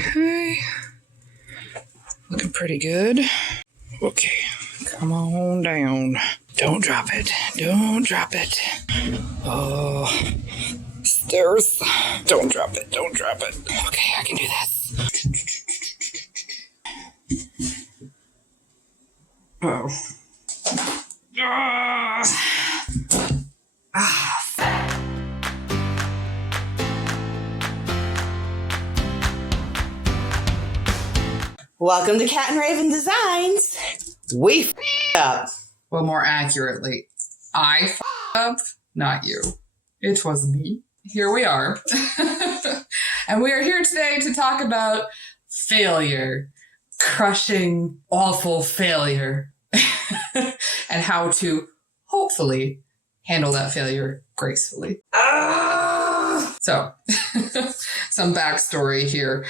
Okay. Looking pretty good. Okay. Come on down. Don't drop it. Don't drop it. Oh. Stairs. Don't drop it. Don't drop it. Okay, I can do this. Oh. Welcome to Cat and Raven Designs. We f***ed up. Well, more accurately, I f***ed up, not you. It was me. Here we are. And we are here today to talk about failure. Crushing, awful failure. And how to, hopefully, handle that failure gracefully. So, some backstory here.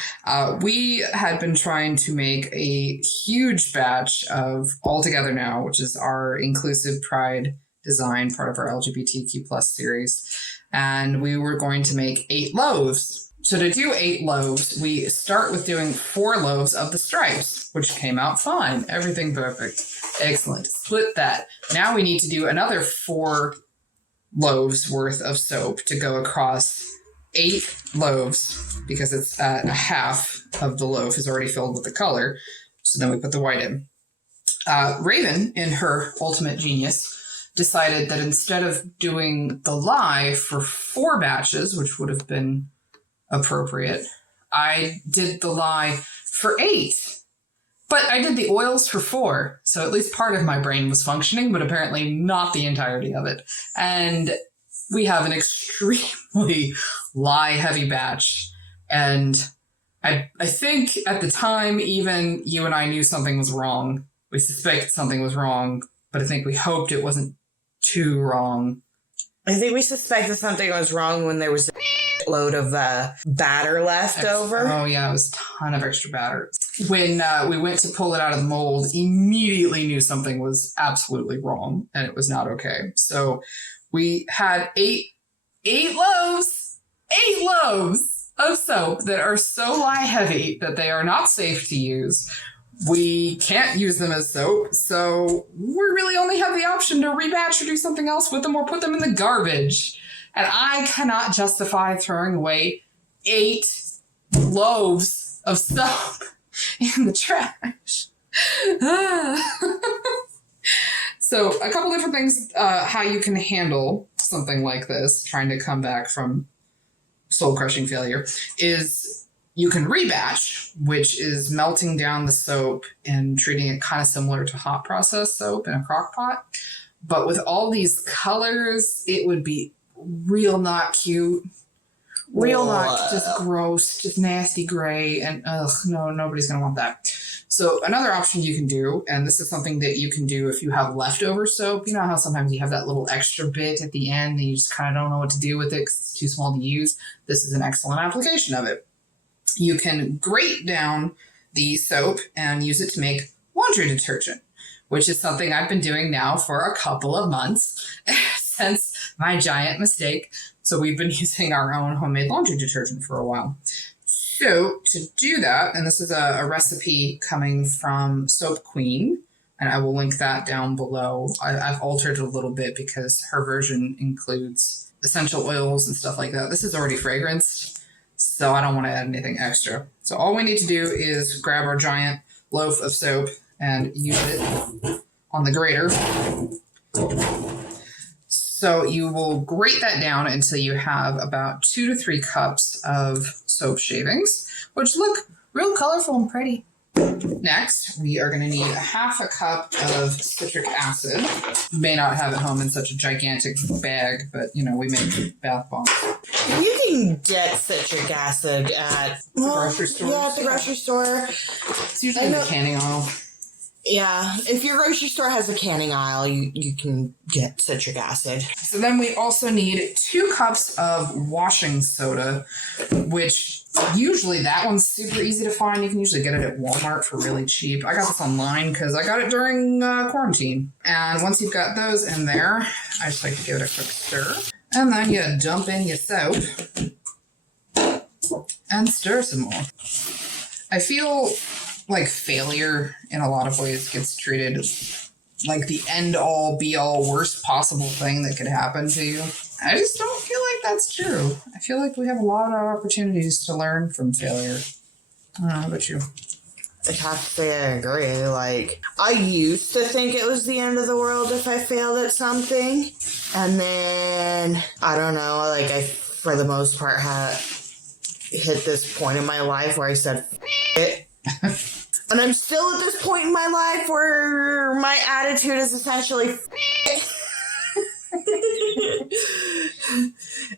We had been trying to make a huge batch of All Together Now, which is our inclusive pride design, part of our LGBTQ plus series. And we were going to make 8 loaves. So to do 8 loaves, we start with doing 4 loaves of the stripes, which came out fine. Everything perfect. Excellent. Split that. Now we need to do another 4 loaves worth of soap to go across 8 loaves, because it's a half of the loaf is already filled with the color. So then we put the white in. Raven, in her ultimate genius, decided that instead of doing the lye for 4 batches, which would have been appropriate, I did the lye for 8. But I did the oils for 4. So at least part of my brain was functioning, but apparently not the entirety of it. And we have an extremely lye-heavy batch. And I think at the time, even you and I knew something was wrong. We suspected something was wrong, but I think we hoped it wasn't too wrong. I think we suspected something was wrong when there was a load of batter left over. Oh, yeah, it was a ton of extra batter. When we went to pull it out of the mold, immediately knew something was absolutely wrong, and it was not okay. So we had 8 loaves of soap that are so lye heavy that they are not safe to use. We can't use them as soap, so we really only have the option to rebatch or do something else with them or put them in the garbage. And I cannot justify throwing away 8 loaves of soap in the trash. So a couple different things, how you can handle something like this, trying to come back from soul-crushing failure, is you can rebatch, which is melting down the soap and treating it kind of similar to hot process soap in a crock pot. But with all these colors, it would be real not cute. Real not, just gross, just nasty gray, and no, nobody's going to want that. So another option you can do, and this is something that you can do if you have leftover soap. You know how sometimes you have that little extra bit at the end and you just kind of don't know what to do with it because it's too small to use? This is an excellent application of it. You can grate down the soap and use it to make laundry detergent, which is something I've been doing now for a couple of months since my giant mistake. So we've been using our own homemade laundry detergent for a while. So to do that, and this is a recipe coming from Soap Queen, and I will link that down below. I've altered it a little bit because her version includes essential oils and stuff like that. This is already fragranced, so I don't want to add anything extra. So all we need to do is grab our giant loaf of soap and use it on the grater. So you will grate that down until you have about 2 to 3 cups of soap shavings, which look real colorful and pretty. Next, we are going to need a half a cup of citric acid. May not have it home in such a gigantic bag, but you know, we make bath bombs. You can get citric acid at the grocery store. Yeah, at the grocery store. It's usually in the canning aisle. Yeah, if your grocery store has a canning aisle, you can get citric acid. So then we also need 2 cups of washing soda, which usually that one's super easy to find. You can usually get it at Walmart for really cheap. I got this online because I got it during quarantine. And once you've got those in there, I just like to give it a quick stir. And then you dump in your soap and stir some more. I feel like failure in a lot of ways gets treated like the end all be all worst possible thing that could happen to you. I just don't feel like that's true. I feel like we have a lot of opportunities to learn from failure. I don't know, how about you? I have to say I agree. Like, I used to think it was the end of the world if I failed at something. And then, I don't know, like, I, for the most part, had hit this point in my life where I said, it. And I'm still at this point in my life where my attitude is essentially,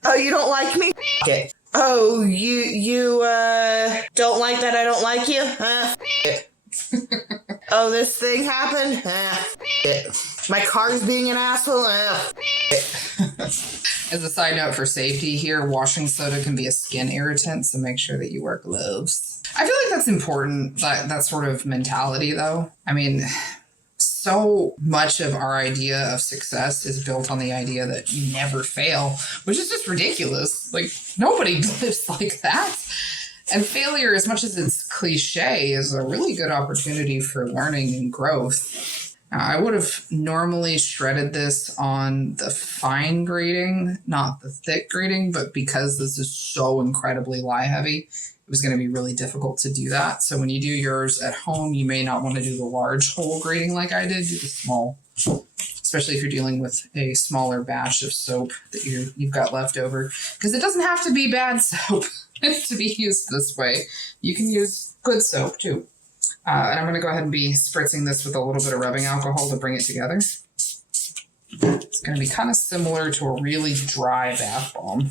oh, you don't like me? It. Oh, you don't like that I don't like you? It. Oh, this thing happened? It. My car's being an asshole? It. As a side note for safety here, washing soda can be a skin irritant, so make sure that you wear gloves. I feel like that's important, that sort of mentality, though. I mean, so much of our idea of success is built on the idea that you never fail, which is just ridiculous. Like, nobody lives like that. And failure, as much as it's cliche, is a really good opportunity for learning and growth. I would have normally shredded this on the fine grading, not the thick grading, but because this is so incredibly lye heavy, it was going to be really difficult to do that. So when you do yours at home, you may not want to do the large hole grading like I did, do the small, especially if you're dealing with a smaller batch of soap that you've got left over, because it doesn't have to be bad soap to be used this way. You can use good soap too. And I'm going to go ahead and be spritzing this with a little bit of rubbing alcohol to bring it together. It's going to be kind of similar to a really dry bath bomb.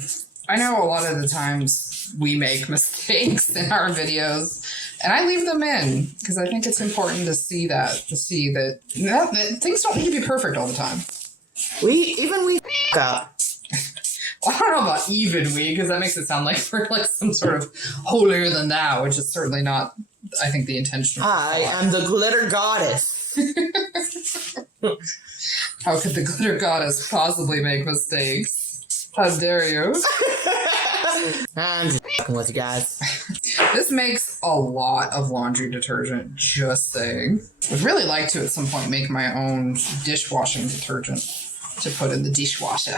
I know a lot of the times we make mistakes in our videos, and I leave them in because I think it's important to see that things don't need to be perfect all the time. We f*** up. Well, I don't know about even we, because that makes it sound like we're like some sort of holier than thou, which is certainly not, I think, the intention. I am the glitter goddess. How could the glitter goddess possibly make mistakes? How dare you? I'm just f***ing with you guys. This makes a lot of laundry detergent, just saying. Would really like to at some point make my own dishwashing detergent to put in the dishwasher.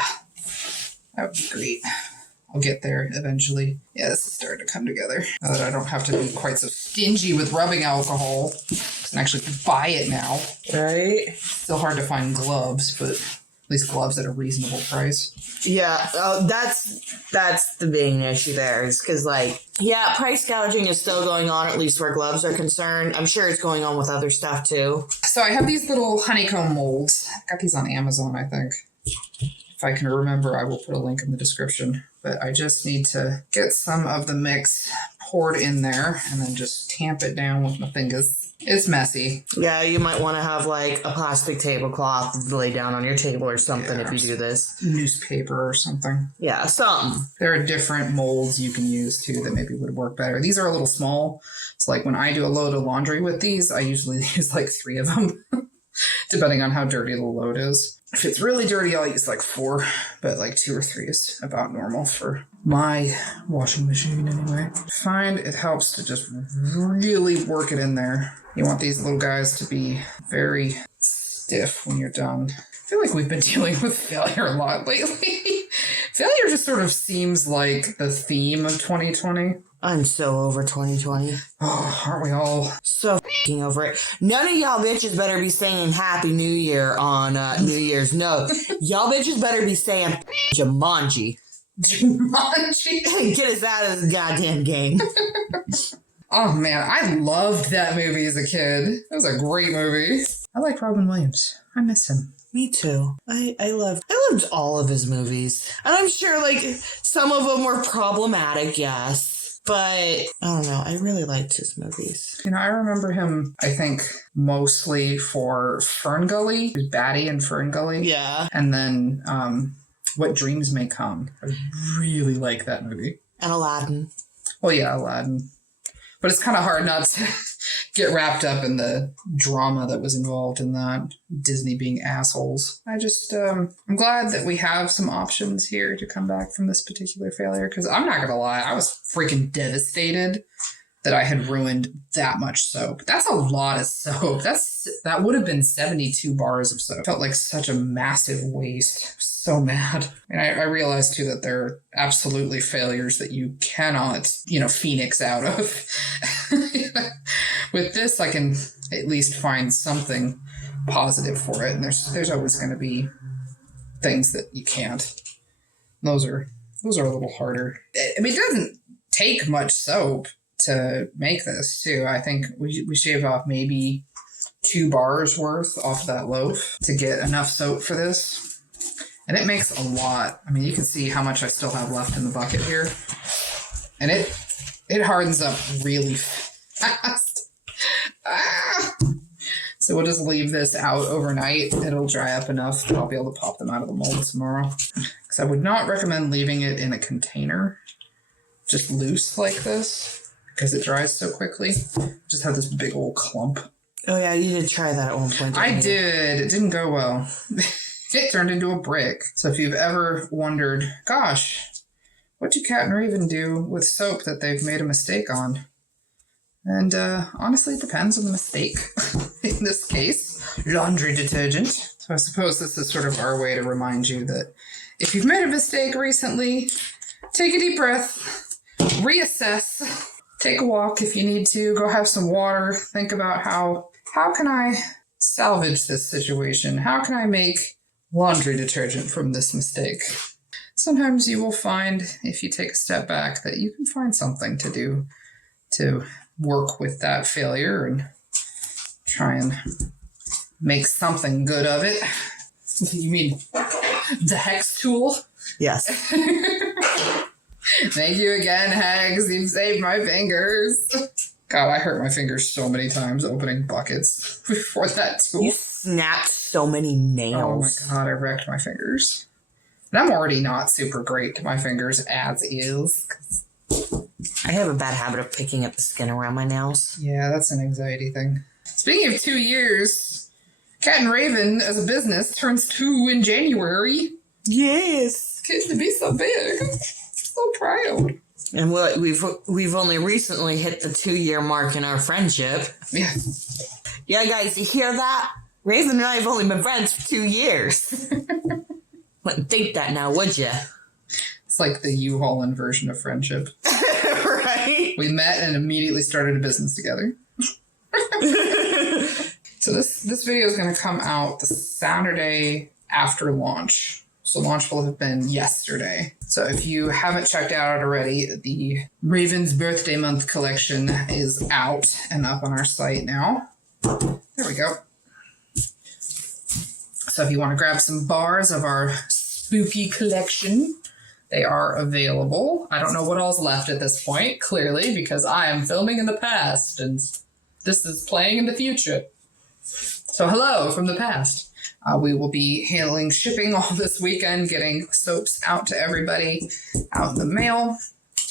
That would be great. I'll get there eventually. Yeah, this is starting to come together. Now that I don't have to be quite so stingy with rubbing alcohol. I can actually buy it now. Right? Still hard to find gloves, but at least gloves at a reasonable price. Yeah, that's the main issue there, is because, like, yeah, price gouging is still going on, at least where gloves are concerned. I'm sure it's going on with other stuff, too. So I have these little honeycomb molds. I got these on Amazon, I think. If I can remember, I will put a link in the description. But I just need to get some of the mix poured in there and then just tamp it down with my fingers. It's messy. Yeah, you might want to have, like, a plastic tablecloth to lay down on your table or something if you do this. Newspaper or something. Yeah, something. There are different molds you can use, too, that maybe would work better. These are a little small. So, like, when I do a load of laundry with these, I usually use, like, 3 of them, depending on how dirty the load is. If it's really dirty, I'll use like 4, but like 2 or 3 is about normal for my washing machine anyway. I find it helps to just really work it in there. You want these little guys to be very stiff when you're done. I feel like we've been dealing with failure a lot lately. Failure just sort of seems like the theme of 2020. I'm so over 2020. Oh, aren't we all? So f***ing over it. None of y'all bitches better be saying Happy New Year on New Year's. No. Y'all bitches better be saying Jumanji. Jumanji? Get us out of this goddamn game. Oh man, I loved that movie as a kid. It was a great movie. I like Robin Williams. I miss him. Me too. I loved all of his movies. And I'm sure, like, some of them were problematic, yes. But, I don't know, I really liked his movies. You know, I remember him, I think, mostly for Fern Gully. He was Batty in Fern Gully. Yeah. And then What Dreams May Come. I really like that movie. And Aladdin. Well, yeah, Aladdin. But it's kind of hard not to get wrapped up in the drama that was involved in that. Disney being assholes. I just, I'm glad that we have some options here to come back from this particular failure. Because I'm not going to lie, I was freaking devastated that I had ruined that much soap. That's a lot of soap. That would have been 72 bars of soap. Felt like such a massive waste. So mad. And I realized too that there are absolutely failures that you cannot, phoenix out of. With this, I can at least find something positive for it. And there's always going to be things that you can't. Those are a little harder. I mean, it doesn't take much soap to make this too. I think we shave off maybe 2 bars worth off that loaf to get enough soap for this. And it makes a lot. I mean, you can see how much I still have left in the bucket here. And it hardens up really fast. So we'll just leave this out overnight. It'll dry up enough that I'll be able to pop them out of the mold tomorrow. Because I would not recommend leaving it in a container, just loose like this, because it dries so quickly. Just have this big old clump. Oh yeah, you did try that at one point. I did. It didn't go well. It turned into a brick. So if you've ever wondered, gosh, what do Cat and Raven do with soap that they've made a mistake on? And honestly, it depends on the mistake. In this case, laundry detergent. So I suppose this is sort of our way to remind you that if you've made a mistake recently, take a deep breath, reassess, take a walk if you need to, go have some water, think about how can I salvage this situation? How can I make laundry detergent from this mistake? Sometimes you will find, if you take a step back, that you can find something to do to work with that failure and try and make something good of it. You mean the hex tool? Yes. Thank you again, Hex. You've saved my fingers. God, I hurt my fingers so many times opening buckets before that tool. You snapped so many nails. Oh my God, I wrecked my fingers. And I'm already not super great to my fingers as is. I have a bad habit of picking up the skin around my nails. Yeah, that's an anxiety thing. Speaking of 2 years, Cat and Raven as a business turns 2 in January. Yes. Kids to be so big. So proud. And we've only recently hit the 2-year mark in our friendship. Yeah. Yeah, guys, you hear that? Raven and I have only been friends for 2 years. Wouldn't think that now, would you? It's like the U-Hauling version of friendship. Right? We met and immediately started a business together. So this video is going to come out the Saturday after launch. So launch will have been yesterday. So if you haven't checked it out already, the Raven's Birthday Month collection is out and up on our site now. There we go. So if you want to grab some bars of our spooky collection, they are available. I don't know what all's left at this point, clearly, because I am filming in the past and this is playing in the future. So hello from the past. We will be handling shipping all this weekend, getting soaps out to everybody out in the mail.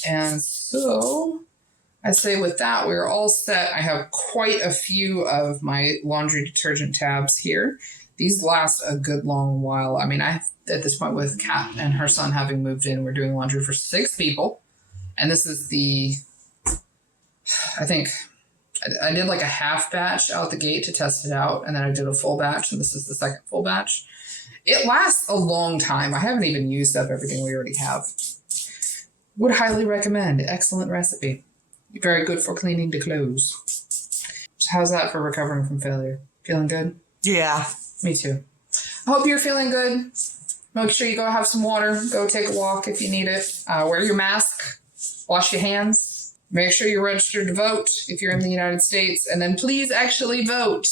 And so I'd say with that, we're all set. I have quite a few of my laundry detergent tabs here. These last a good long while. I mean, at this point with Kat and her son having moved in, we're doing laundry for 6 people. And this is I think I did like a half batch out the gate to test it out. And then I did a full batch. And this is the second full batch. It lasts a long time. I haven't even used up everything we already have. Would highly recommend. Excellent recipe. Very good for cleaning the clothes. So how's that for recovering from failure? Feeling good? Yeah. Me too. I hope you're feeling good. Make sure you go have some water. Go take a walk if you need it. Wear your mask. Wash your hands. Make sure you're registered to vote if you're in the United States. And then please actually vote.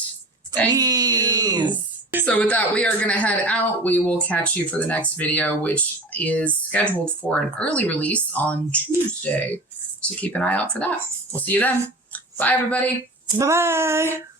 Thank you. So with that, we are going to head out. We will catch you for the next video, which is scheduled for an early release on Tuesday. So keep an eye out for that. We'll see you then. Bye, everybody. Bye-bye.